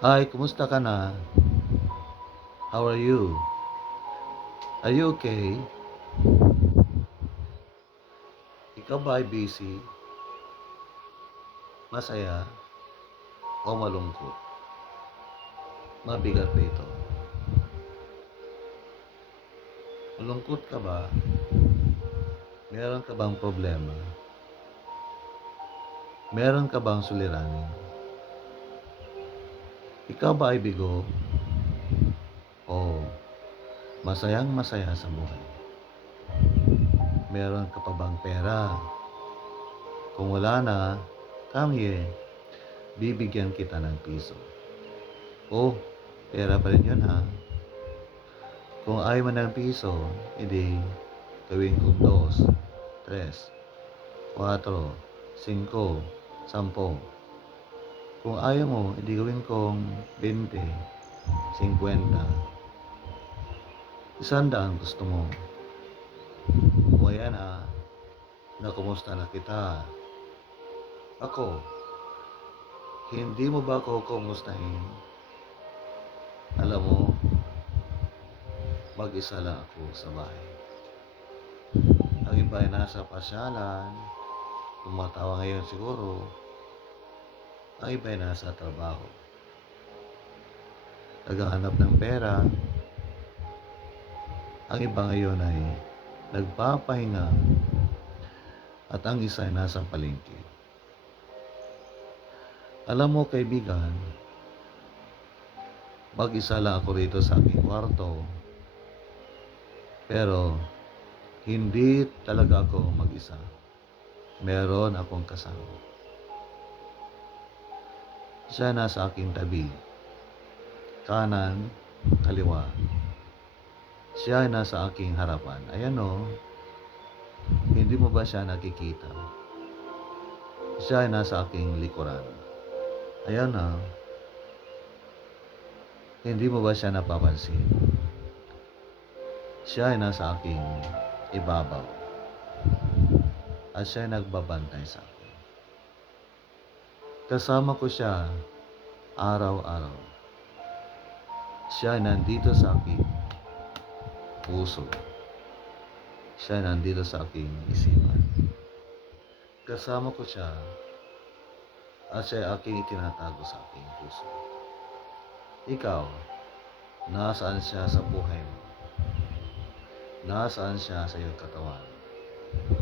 Hi, kumusta ka na? How are you? Are you okay? Ikaw ba ay busy, masaya, o malungkot? Mabigat ba ito? Malungkot ka ba? Meron ka bang problema? Meron ka bang suliranin? Ikaw ba ay bigo? O masayang masaya sa buhay? Meron ka pa bang pera? Kung wala na, come here. Bibigyan kita ng piso. Oh, pera pa rin yun ha. Kung ayaw mo ng piso, edi gawin kong 2, 3, 4, 5, 10. Kung ayaw mo, edi gawin kong 20, 50, 100 gusto mo. O ayan na kumusta na kita. Ako, hindi mo ba ako kumustahin? Alam mo, mag-isa lang ako sa bahay. Ang iba ay nasa pasyalan, tumatawa ngayon siguro. Ang iba ay nasa trabaho, naghahanap ng pera. Ang iba ngayon ay nagpapahinga at ang isa ay nasa palengke. Alam mo kaibigan, mag-isa lang ako rito sa aking kwarto, pero hindi talaga ako mag-isa. Meron akong kasama. Siya nasa aking tabi, kanan, kaliwa. Siya ay nasa aking harapan. Ayan o, hindi mo ba siya nakikita? Siya ay nasa aking likuran. Ayan na, hindi mo ba siya napapansin? Siya ay nasa aking ibabaw. At siya ay nagbabantay sa akin. Kasama ko siya araw-araw. Siya ay nandito sa aking puso. Siya ay nandito sa aking isipan. Kasama ko siya at siya ay aking itinatago sa aking puso. Ikaw, nasaan siya sa buhay mo? Nasaan siya sa iyong katawan?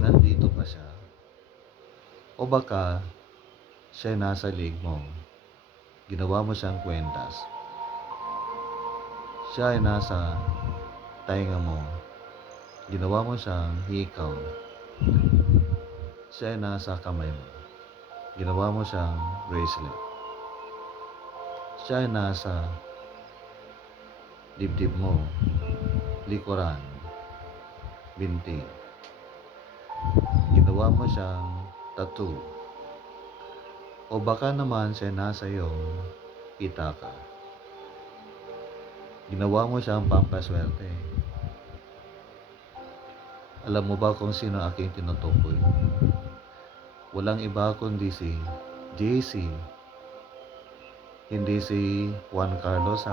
Nandito ba siya? O baka siya ay nasa lig mo? Ginawa mo siyang kwentas. Siya ay nasa tainga mo. Ginawa mo siyang hikaw. Siya ay nasa kamay mo. Ginawa mo siyang bracelet. Siya ay nasa dibdib mo, likuran, binti. Ginawa mo siyang tattoo. O baka naman siya nasa iyong pitaka. Ginawa mo siyang pampaswerte. Alam mo ba kung sino aking tinutukoy? Walang iba kundi si JC. Hindi si Juan Carlos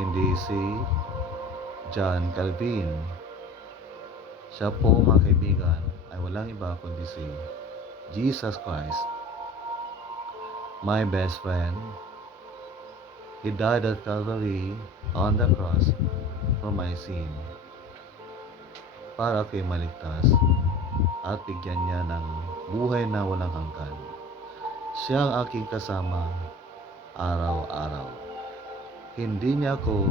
Hindi si John Calvin. Siya po mga kaibigan ay walang iba kundi si Jesus Christ, my best friend. He died at Calvary on the cross for my sin, para ako'y maligtas at bigyan niya ng buhay na walang hanggan. Siya ang aking kasama araw-araw. Hindi niya ako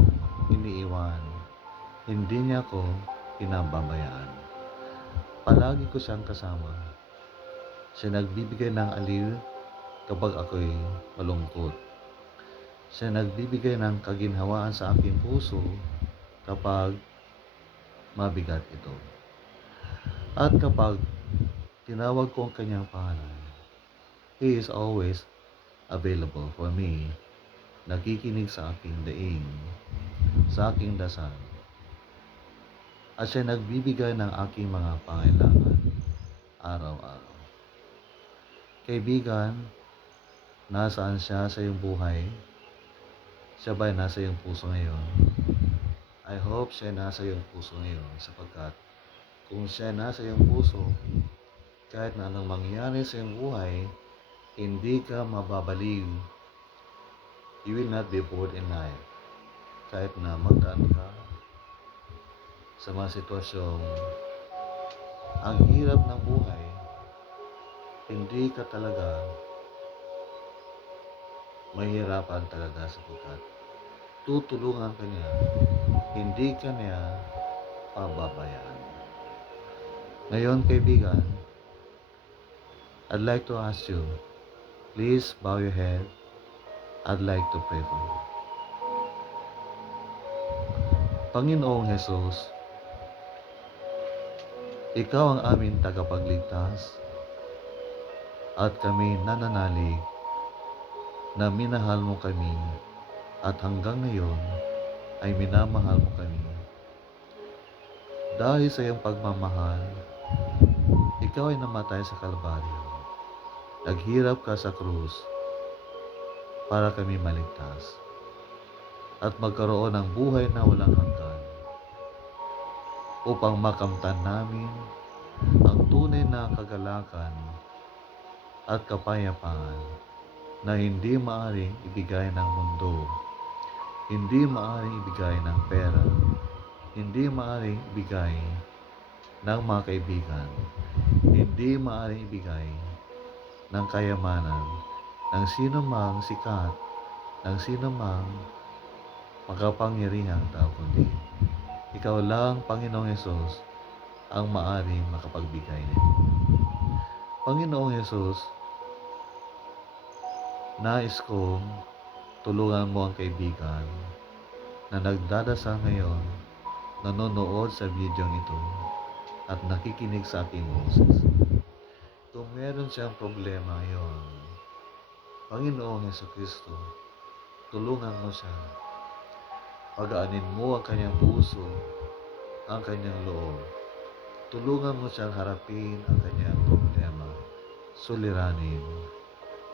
iniiwan. Hindi niya ako pinababayaan. Palagi ko siyang kasama. Siya nagbibigay ng aliw kapag ako'y malungkot. Siya nagbibigay ng kaginhawaan sa aking puso kapag mabigat ito. At kapag tinawag ko ang kanyang pangalan, He is always available for me. Nakikinig sa aking daing, sa aking dasal. At siya nagbibigay ng aking mga pangailangan araw-araw. Kaibigan, Nasaan siya sa iyong buhay? Siya ba'y nasa iyong puso ngayon? I hope siya nasa iyong puso ngayon sapagkat kung siya nasa iyong puso, kahit na anong mangyari sa iyong buhay, hindi ka mababaliw. You will not be bored in life. Kahit na magdaan ka sa mga sitwasyong ang hirap ng buhay, hindi ka talaga mahirapan talaga sapagkat tutulungan ka niya, hindi ka niya pababayaan. Ngayon kaibigan, I'd like to ask you, please bow your head. I'd like to pray for you. Panginoong Jesus, Ikaw ang aming tagapagligtas at kami nananalig na minahal mo kami at hanggang ngayon ay minamahal mo kami. Dahil sa iyong pagmamahal, Ikaw ay namatay sa Kalbaryo. Naghirap ka sa krus para kami maligtas at magkaroon ng buhay na walang hanggan upang makamtan namin ang tunay na kagalakan at kapayapaan na hindi maaaring ibigay ng mundo, hindi maaaring ibigay ng pera, hindi maaaring ibigay ng mga kaibigan, hindi maaaring ibigay ng kayamanan ng sino mang sikat, ng sino mang makapangyarihang tao, kundi Ikaw lang, Panginoong Hesus, ang maaaring makapagbigay nito. Panginoong Hesus, nais kong tulungan mo ang kaibigan na nagdadasal ngayon, nanonood sa video ito, at nakikinig sa aking boses. Kung meron siyang problema ngayon, Panginoong Hesukristo, tulungan mo siya. Pagaanin mo ang kanyang puso, ang kanyang loob. Tulungan mo siyang harapin ang kanyang problema, suliranin,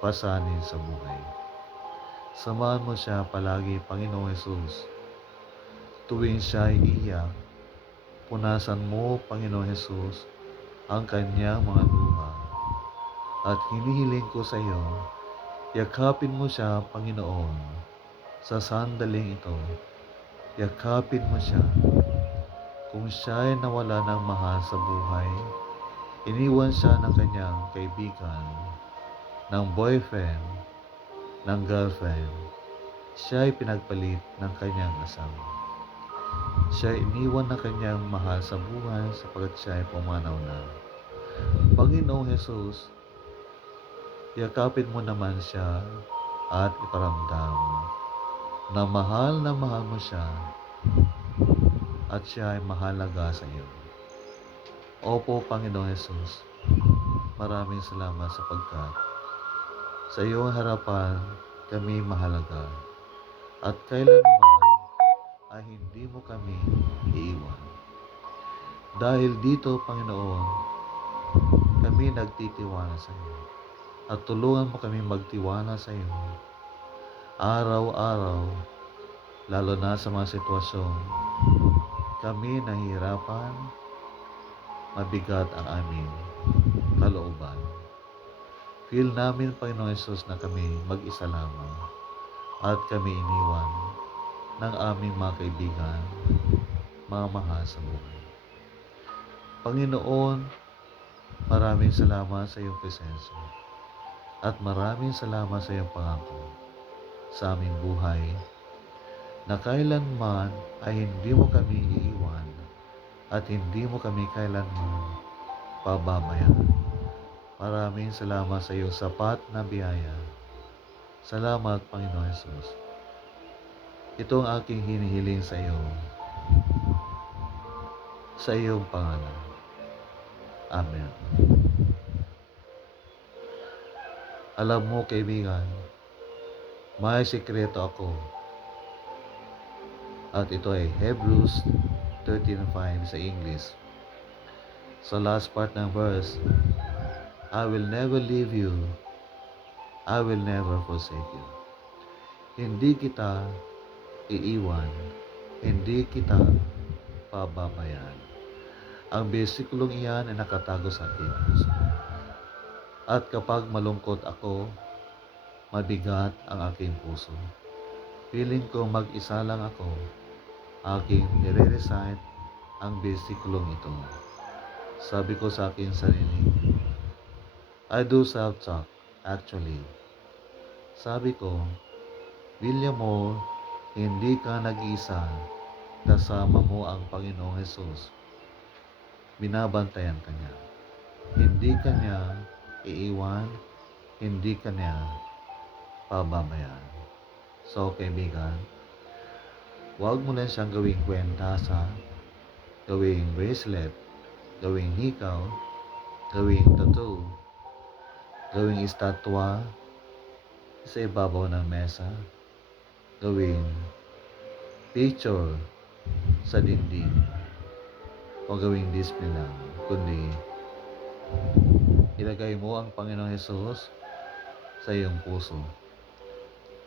pasanin sa buhay. Samahan mo siya palagi, Panginoong Hesus. Tuwing siya ay iiyak, punasan mo, Panginoong Hesus, ang kanyang mga luha. At hinihiling ko sa iyo, yakapin mo siya, Panginoon, sa sandaling ito. Yakapin mo siya. Kung siya ay nawala ng mahal sa buhay, iniwan siya ng kanyang kaibigan, ng boyfriend, ng girlfriend, siya ay pinagpalit ng kanyang asawa. Siya ay iniwan ng kanyang mahal sa buhay sapagkat siya ay pumanaw na. Panginoong Hesus, yakapin mo naman siya at iparamdam na mahal mo siya at siya ay mahalaga sa iyo. Opo, Panginoong Hesus, maraming salamat sapagkat sa iyong harapan kami mahalaga at kailanman ay hindi mo kami iiwan. Dahil dito, Panginoon, kami nagtitiwala sa iyo at tulungan mo kami magtiwala sa iyo araw-araw, lalo na sa mga sitwasyon kami nahihirapan, mabigat ang aming kalooban. Feel namin, Panginoon Hesus, na kami mag-isa lamang at kami iniwan ng aming mga kaibigan, mga mahal sa buhay. Panginoon, maraming salamat sa iyong presensya at maraming salamat sa iyong pangako sa aming buhay na kailanman ay hindi mo kami iiwan at hindi mo kami kailanman pababayaan. Maraming salamat sa iyong sapat na biyaya. Salamat, Panginoon Hesus. Ito ang aking hinihiling sa iyo, sa iyong pangalan. Amen. Alam mo, kaibigan, may sikreto ako. At ito ay Hebrews 13:5 sa English. Sa last part ng verse, I will never leave you I will never forsake you. Hindi kita iiwan, hindi kita pababayaan. Ang besikulong iyan ay nakatago sa aking puso. At kapag malungkot ako, mabigat ang aking puso. Feeling ko mag-isa lang ako, aking nire-recite ang besikulong ito. Sabi ko sa aking sarili, I do self-talk, actually. Sabi ko, William Moore, hindi ka nag-iisa, kasama mo ang Panginoong Hesus. Binabantayan ka niya. Hindi ka niya iiwan, hindi ka niya pababayaan. So, kaibigan, huwag mo lang siyang gawing kwentasa, gawing bracelet, gawing hikaw, gawing tattoo, gawing estatwa sa ibabaw ng mesa, gawing picture sa dinding, o gawing display lang, kundi ilagay mo ang Panginoong Hesus sa iyong puso.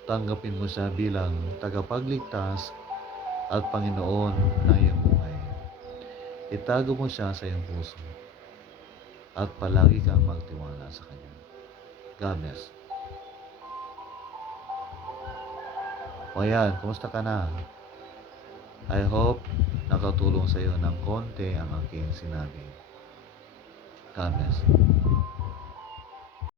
Tanggapin mo siya bilang tagapagligtas at Panginoon ng iyong buhay. Itago mo siya sa iyong puso at palagi kang magtiwala sa Kanya. God bless. O yan, kumusta ka na? I hope nakatulong sa iyo ng konti ang aking sinabi. God bless.